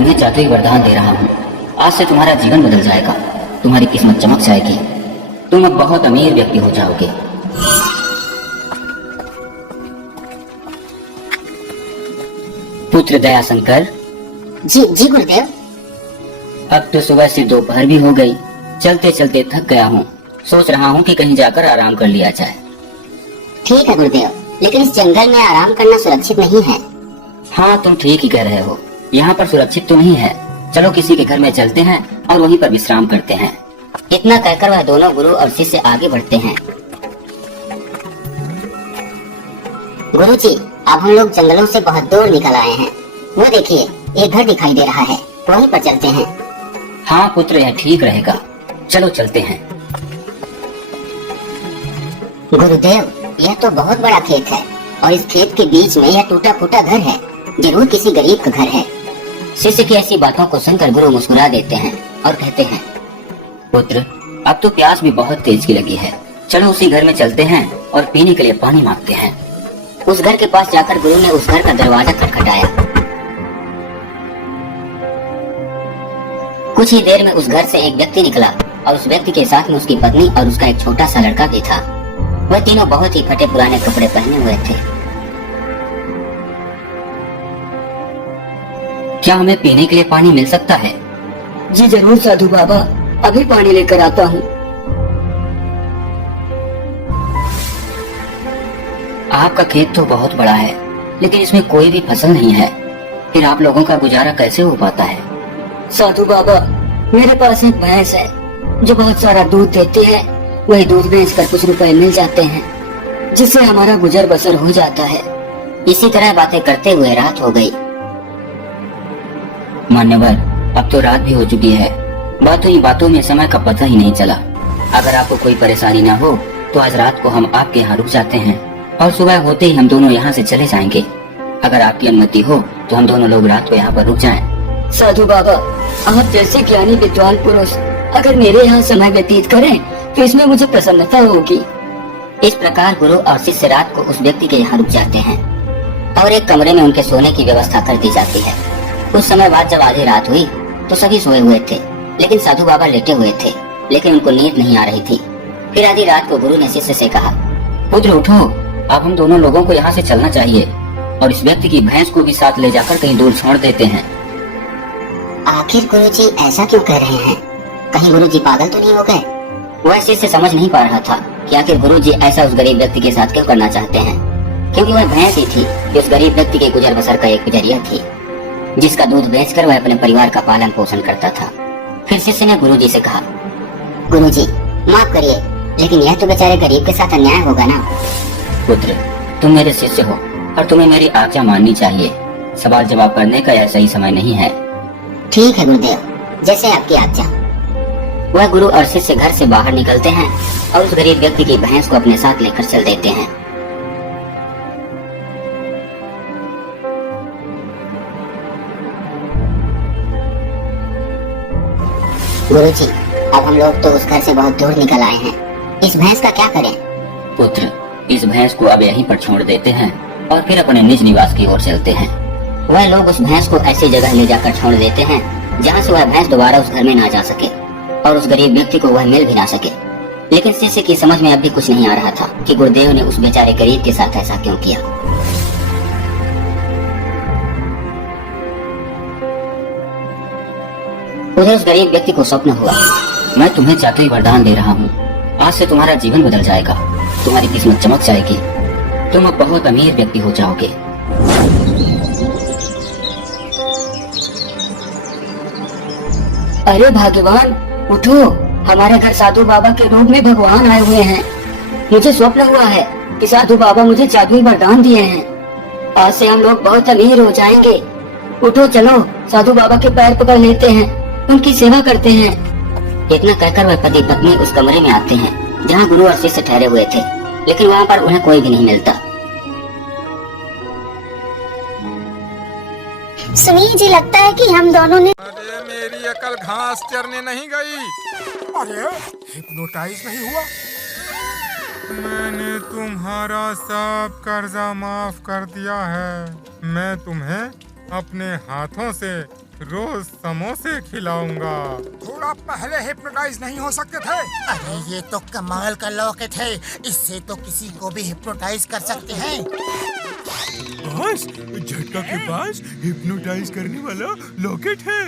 तुम्हें जादुई वरदान दे रहा हूँ। आज से तुम्हारा जीवन बदल जाएगा, तुम्हारी किस्मत चमक जाएगी, तुम अब बहुत अमीर व्यक्ति हो जाओगे। पुत्र दयाशंकर। जी जी गुरुदेव। अब तो सुबह से दोपहर भी हो गई, चलते चलते थक गया हूँ। सोच रहा हूँ कि कहीं जाकर आराम कर लिया जाए। ठीक है गुरुदेव, लेकिन इस जंगल में आराम करना सुरक्षित नहीं है। हाँ, तुम ठीक ही कह रहे हो, यहाँ पर सुरक्षित तो नहीं है। चलो किसी के घर में चलते हैं और वहीं पर विश्राम करते हैं। इतना कहकर वह दोनों गुरु और शिष्य आगे बढ़ते हैं। गुरुजी, अब हम लोग जंगलों से बहुत दूर निकल आए हैं। वो देखिए, एक घर दिखाई दे रहा है, वहीं पर चलते हैं। हाँ पुत्र, यह ठीक रहेगा, चलो चलते हैं। गुरुदेव, यह तो बहुत बड़ा खेत है और इस खेत के बीच में यह टूटा फूटा घर है। जरूर किसी गरीब का घर है। शिष्य की ऐसी बातों को सुनकर गुरु मुस्कुरा देते हैं और कहते हैं, पुत्र, अब तो प्यास भी बहुत तेज की लगी है, चलो उसी घर में चलते हैं और पीने के लिए पानी मांगते हैं। उस घर के पास जाकर गुरु ने उस घर का दरवाजा खटखटाया। कुछ ही देर में उस घर से एक व्यक्ति निकला और उस व्यक्ति के साथ में उसकी पत्नी और उसका एक छोटा सा लड़का भी था। वह तीनों बहुत ही फटे पुराने कपड़े पहने हुए थे। क्या हमें पीने के लिए पानी मिल सकता है? जी जरूर साधु बाबा, अभी पानी लेकर आता हूँ। आपका खेत तो बहुत बड़ा है, लेकिन इसमें कोई भी फसल नहीं है, फिर आप लोगों का गुजारा कैसे हो पाता है? साधु बाबा, मेरे पास एक भैंस है जो बहुत सारा दूध देती है। वही दूध बेचकर कुछ रुपए मिल जाते हैं, जिससे हमारा गुजर बसर हो जाता है। इसी तरह बातें करते हुए रात हो गई। मान्यवर, अब तो रात भी हो चुकी है, बातों ही बातों में समय का पता ही नहीं चला। अगर आपको कोई परेशानी न हो तो आज रात को हम आपके यहाँ रुक जाते हैं और सुबह होते ही हम दोनों यहाँ से चले जाएंगे। अगर आपकी अनुमति हो तो हम दोनों लोग रात को यहाँ पर रुक जाएं। साधु बाबा, आप जैसे ज्ञानी विद्वान पुरुष अगर मेरे यहाँ समय व्यतीत करें तो इसमें मुझे प्रसन्नता होगी। इस प्रकार गुरु और शिष्य रात को उस व्यक्ति के यहाँ रुक जाते हैं और एक कमरे में उनके सोने की व्यवस्था कर दी जाती है। कुछ समय बाद जब आधी रात हुई तो सभी सोए हुए थे, लेकिन साधु बाबा लेटे हुए थे, लेकिन उनको नींद नहीं आ रही थी। फिर आधी रात को गुरु ने शिष्य से कहा, पुत्र उठो, अब हम दोनों लोगों को यहाँ से चलना चाहिए और इस व्यक्ति की भैंस को भी साथ ले जाकर कहीं दूर छोड़ देते हैं। आखिर गुरुजी ऐसा क्यों कह रहे हैं? कहीं गुरुजी पागल तो नहीं हो गए? वह शिष्य समझ नहीं पा रहा था कि आखिर गुरुजी ऐसा उस गरीब व्यक्ति के साथ क्यों करना चाहते हैं, क्योंकि वह भैंस ही थी जो उस गरीब व्यक्ति के गुजर बसर का एक जरिया थी, जिसका दूध बेचकर वह अपने परिवार का पालन पोषण करता था। फिर शिष्य ने गुरुजी से कहा, गुरुजी माफ करिए, लेकिन यह तो बेचारे गरीब के साथ अन्याय होगा ना। पुत्र, तुम मेरे शिष्य हो और तुम्हें मेरी आज्ञा माननी चाहिए। सवाल जवाब करने का यह सही समय नहीं है। ठीक है गुरुदेव, जैसे आपकी आज्ञा। वह गुरु और शिष्य घर से बाहर निकलते हैं और उस गरीब व्यक्ति की भैंस को अपने साथ लेकर चल देते हैं। गुरुजी, अब हम लोग तो उस घर से बहुत दूर निकल आए हैं। इस भैंस का क्या करें? पुत्र, इस भैंस को अब यहीं पर छोड़ देते हैं और फिर अपने निज निवास की ओर चलते हैं। वह लोग उस भैंस को ऐसी जगह ले जाकर छोड़ देते हैं जहाँ से वह भैंस दोबारा उस घर में ना जा सके और उस गरीब व्यक्ति को वह मिल भी ना सके। लेकिन शिष्य की समझ में अब भी कुछ नहीं आ रहा था कि गुरुदेव ने उस बेचारे गरीब के साथ ऐसा क्यों किया। उधर उस गरीब व्यक्ति को स्वप्न हुआ, मैं तुम्हें जादुई वरदान दे रहा हूँ, आज से तुम्हारा जीवन बदल जाएगा, तुम्हारी किस्मत चमक जाएगी, तुम अब बहुत अमीर व्यक्ति हो जाओगे। अरे भाग्यवान, उठो, हमारे घर साधु बाबा के रूप में भगवान आए हुए हैं। मुझे स्वप्न हुआ है कि साधु बाबा मुझे जादुई वरदान दिए हैं। आज से हम लोग बहुत अमीर हो जाएंगे। उठो, चलो साधु बाबा के पैर पकड़ लेते हैं, उनकी सेवा करते हैं। इतना कहकर वह पति पत्नी उस कमरे में आते हैं जहाँ गुरु और शिष्य ठहरे हुए थे, लेकिन वहाँ पर उन्हें कोई भी नहीं मिलता। सुनिए जी, लगता है कि हम दोनों ने अरे मेरी अकल घास चरने नहीं गई। अरे हिप्नोटाइज नहीं हुआ? मैंने तुम्हारा सब कर्जा माफ कर दिया है। मैं तुम्हें अपने हाथों से रोज समोसे खिलाऊंगा। थोड़ा पहले हिप्नोटाइज नहीं हो सकते थे? अरे ये तो कमाल का लॉकेट है, इससे तो किसी को भी हिप्नोटाइज कर सकते हैं। बॉस, झटका के पास हिप्नोटाइज करने वाला लॉकेट है।